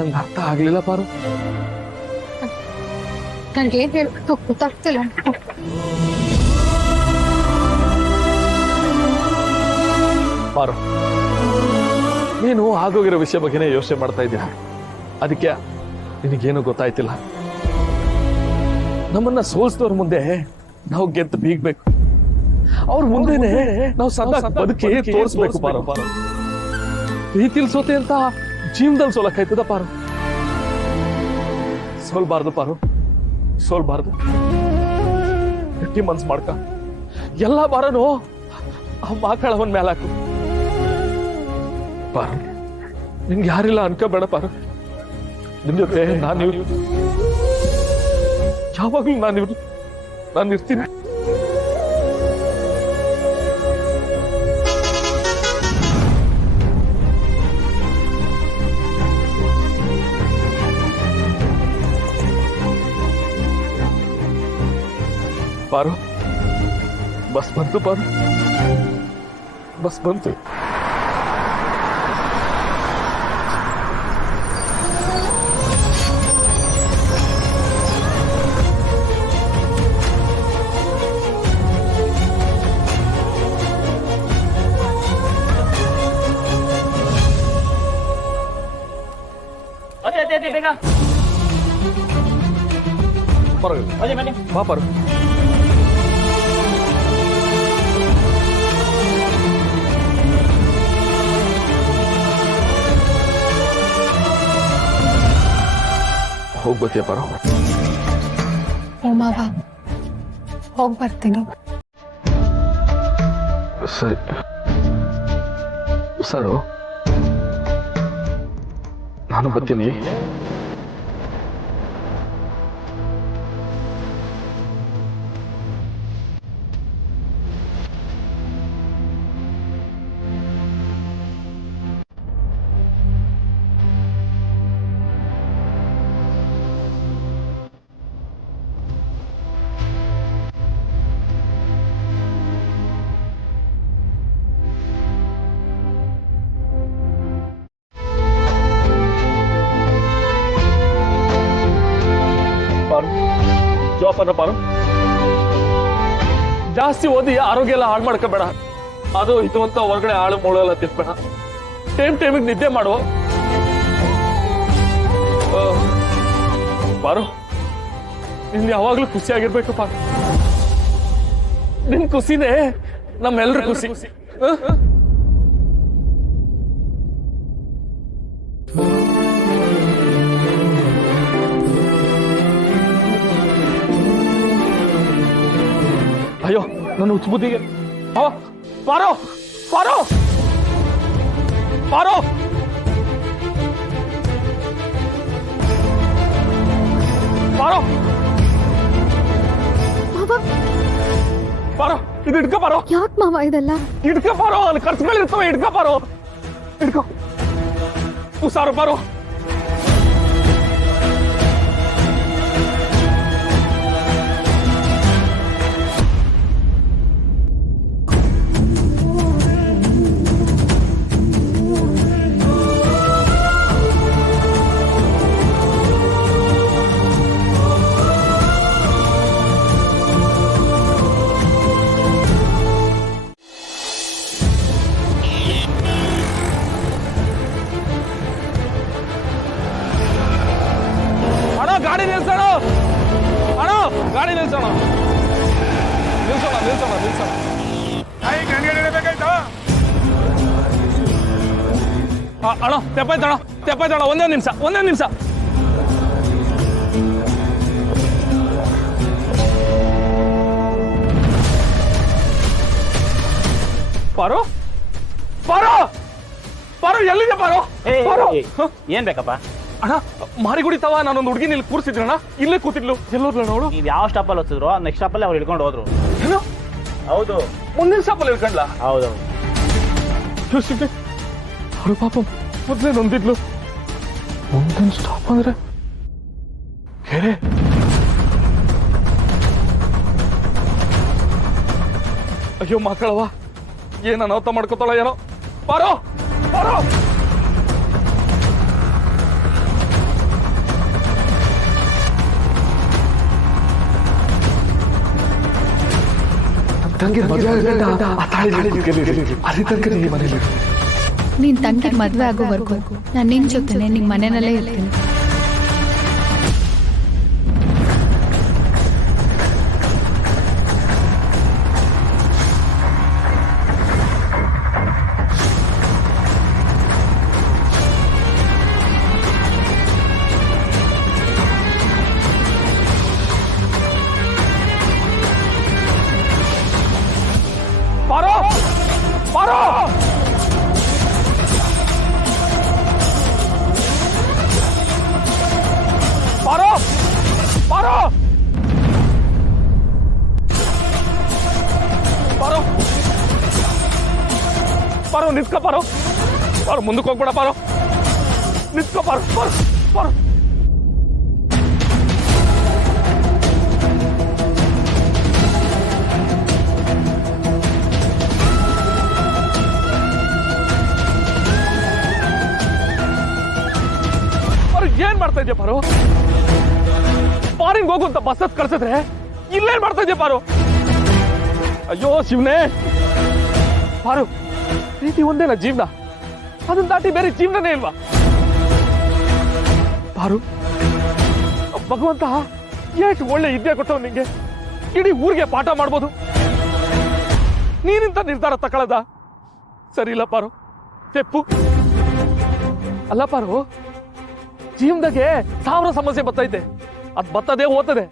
ನಂಗೆ ಅರ್ಥ ಆಗ್ಲಿಲ್ಲ ಪಾರು. ನನ್ಗೆ ಏನ್ ಹೇಳ್ಬೇಕು ಗೊತ್ತಾಗ್ತಿಲ್ಲ. ಪಾರು, ನೀನು ಆಗೋಗಿರೋ ವಿಷಯ ಬಗ್ಗೆನೇ ಯೋಚನೆ ಮಾಡ್ತಾ ಇದ್ದೀಯ. ಅದಕ್ಕೆ ನಿನಗೇನು ಗೊತ್ತಾಯ್ತಿಲ್ಲ. ನಮ್ಮನ್ನ ಸೋಲ್ಸಿದವ್ರ ಮುಂದೆ ನಾವು ಗೆದ್ದು ಬೀಗ್ಬೇಕು. ಅವ್ರ ಮುಂದೆನೆ ನಾವು ಸದಾ ಬದುಕಿ ತೋರಿಸ್ಬೇಕು ಪಾರು. ಪ್ರೀತಿಲ್ ಸೋತೆ ಅಂತ ಜೀವನದಲ್ಲಿ ಸೋಲಕ್ಕಾಯ್ತದ ಪಾರು? ಸೋಲ್ಬಾರ್ದು ಪಾರು, ಸೋಲ್ಬಾರ್ದು. ಗಟ್ಟಿ ಮನ್ಸು ಮಾಡ್ಕ. ಎಲ್ಲ ಬಾರನು ಆ ಮಾಕಳವನ್ ಮೇಲೆ ಹಾಕು ಪಾರು. ನಿನ್ಗೆ ಯಾರಿಲ್ಲ ಅನ್ಕೋಬೇಡ ಪಾರು. ನಿಮ್ ಜೊತೆ ನಾನು ಯಾವಾಗ್ಲೂ ನಾನು ಇರ್ತೀನಿ. ಪಾರು, ಬಸ್ ಬಂತು ಪಾರು, ಬಸ್ ಬಂತು. ಬೇಗ ಪರವಾಗಿಲ್ಲ, ಬಾ ಪಾರು. ಹೋಗ್ಬತ್ತೀಯ ಪಾರು? ಮಾವ ಹೋಗ್ ಬರ್ತೀನಿ. ಸರಿ ಸರು, ನಾನು ಬರ್ತೀನಿ. ಜೋಪಾನ ಪಾರು. ಜಾಸ್ತಿ ಓದಿ ಆರೋಗ್ಯ ಎಲ್ಲ ಹಾಳು ಮಾಡ್ಕೋಬೇಡ. ಅದು ಇದು ಅಂತ ಹೊರಗಡೆ ಆಳು ಮೂಳೆಲ್ಲ ತಿರ್ಬೇಡ. ಟೈಮಿಗೆ ನಿದ್ದೆ ಮಾಡುವ ಪಾರು. ನಿನ್ ಯಾವಾಗ್ಲೂ ಖುಷಿಯಾಗಿರ್ಬೇಕು ಪಾರು. ನಿನ್ ಖುಷಿನೇ ನಮ್ಮೆಲ್ಲರ ಖುಷಿ. ಅಯ್ಯೋ, ನನ್ನ ಹುಚ್ಚ ಬುದ್ಧಿಗೆ. ಪಾರೋ ಪಾರೋ ಪಾರೋ ಪಾರೋ ಪಾರೋ, ಇದು ಇಡ್ಕ ಪಾರೋ. ಯಾಕೆ ಮಾವ ಇದೆಲ್ಲ? ಇಡ್ಕ ಪಾರೋ, ಅಲ್ಲಿ ಖರ್ಚುಗಳಿರ್ತವೆ. ಇಡ್ಕ ಪಾರೋ, ಇಡ್ಕೋ. ಹುಷಾರು ಪಾರೋ. ಗಾಡಿ ನಿಲ್ಸೋಣ ಅಣ್ಣ, ಗಾಡಿ ನಿಲ್ಸೋಣ ನಿಲ್ಸೋಣ ನಿಲ್ಸೋಣ ನಿಲ್ಸೋಣ. ಅಣ್ಣ ತೆಪ್ಪಾಯ್ತಣ್ಣ, ತೆಪ್ಪಾಯ್ತಣ್ಣ. ಒಂದೇ ನಿಮಿಷ, ಒಂದೇ ನಿಮಿಷ. ಪಾರು ಪಾರು ಪಾರು, ಎಲ್ಲಿದೆ ಪಾರು? ಏನ್ ಬೇಕಪ್ಪ? ಅಣ್ಣ, ಮಾರಿಗುಡಿ ತವ ನಾನೊಂದು ಹುಡುಗಿನ ಇಲ್ಲಿ ಕೂರಿಸಿದ್ರಣ್ಣ. ಇಲ್ಲೇ ಕೂತಿದ್ಲು. ಎಲ್ಲೋದ್ಲ ನೋಡು. ನೀವ್ ಯಾವ ಸ್ಟಾಪಲ್ಲಿ ಹೊತ್ತಿದ್ರು ನೆಕ್ಸ್ಟ್ ಸ್ಟಾಪಲ್ಲಿ ಅವ್ರು ಹಿಡ್ಕೊಂಡು ಹೋದ್ರು. ಏನು? ಹೌದು, ಮುಂದಿನ ಸ್ಟಾಪಲ್ಲಿ ಇಳ್ಕೊಂಡ್ಲ? ಹೌದೌದು. ಅವಳು ಪಾಪ ಮೊದ್ಲೇ ನೊಂದಿದ್ಲು. ಮುಂದಿನ ಸ್ಟಾಪ್ ಅಂದ್ರೆ ಕೆರೆ. ಅಯ್ಯೋ ಮಕ್ಕಳವ, ಏನ ಅನಾಹುತ ಮಾಡ್ಕೋತಾಳ ಏನೋ. ಬಾರೋ ಬಾರೋ. ತಂಗಿ ಮದುವೆ ಆಗಂಟ ಆ ತಾಳಿ ಅಲ್ಲಿ ತನಕ ಈ ಮನೇಲಿ ನೀನ್ ತಂಗಿಗೆ ಮದ್ವೆ ಆಗೋವರೆಗೂ ನಾನು ನಿನ್ ಜೊತೆನೆ ನಿಮ್ ಮನೆಯಲ್ಲೇ ಇರ್ತೀನಿ. ಪಾರೋ ಪಾರೋ ಪಾರೋ ಪಾರೋ ಪಾರೋ ಪಾರೋ ನಿಂತ್ಕೋ ಪಾರೋ ಪಾರೋ ಮುಂದಕ್ಕೆ ಹೋಗ್ಬೇಡ ಪಾರೋ ನಿಂತ್ಕೋ ಪಾರೋ ಪಾರೋ ಪಾರೋ ಏನ್ ಮಾಡ್ತಾ ಇದೆಯಾ ಪಾರು? ಫಾರಿನ್ ಹೋಗು ಅಂತ ಬಸ್ ಹತ್ ಕಳ್ಸಿದ್ರೆ ಇಲ್ಲೇನ್ ಮಾಡ್ತಾ ಇದೆಯಾ ಪಾರು? ಅಯ್ಯೋ ಶಿವನೇ ಪಾರು, ಪ್ರೀತಿ ಒಂದೇನ ಜೀವನ, ಅದನ್ನ ದಾಟಿ ಬೇರೆ ಜೀವನನೇ ಇಲ್ವಾ ಪಾರು? ಭಗವಂತ ಎಷ್ಟು ಒಳ್ಳೆ ಇದ್ಯಾ ಕೊಟ್ಟವ್ ನಿಂಗೆ, ಇಡೀ ಊರಿಗೆ ಪಾಠ ಮಾಡ್ಬೋದು. ನೀನಿಂತ ನಿರ್ಧಾರ ತಗೊಳ್ಳದ ಸರಿ ಇಲ್ಲ ಪಾರು, ತೆಪ್ಪು ಅಲ್ಲ ಪಾರು. ಜೀವನದಾಗೆ 1000 ಸಮಸ್ಯೆ ಬರ್ತೈತೆ, ಅದ್ ಬರ್ತದೆ ಹೋಗ್ತದೆ.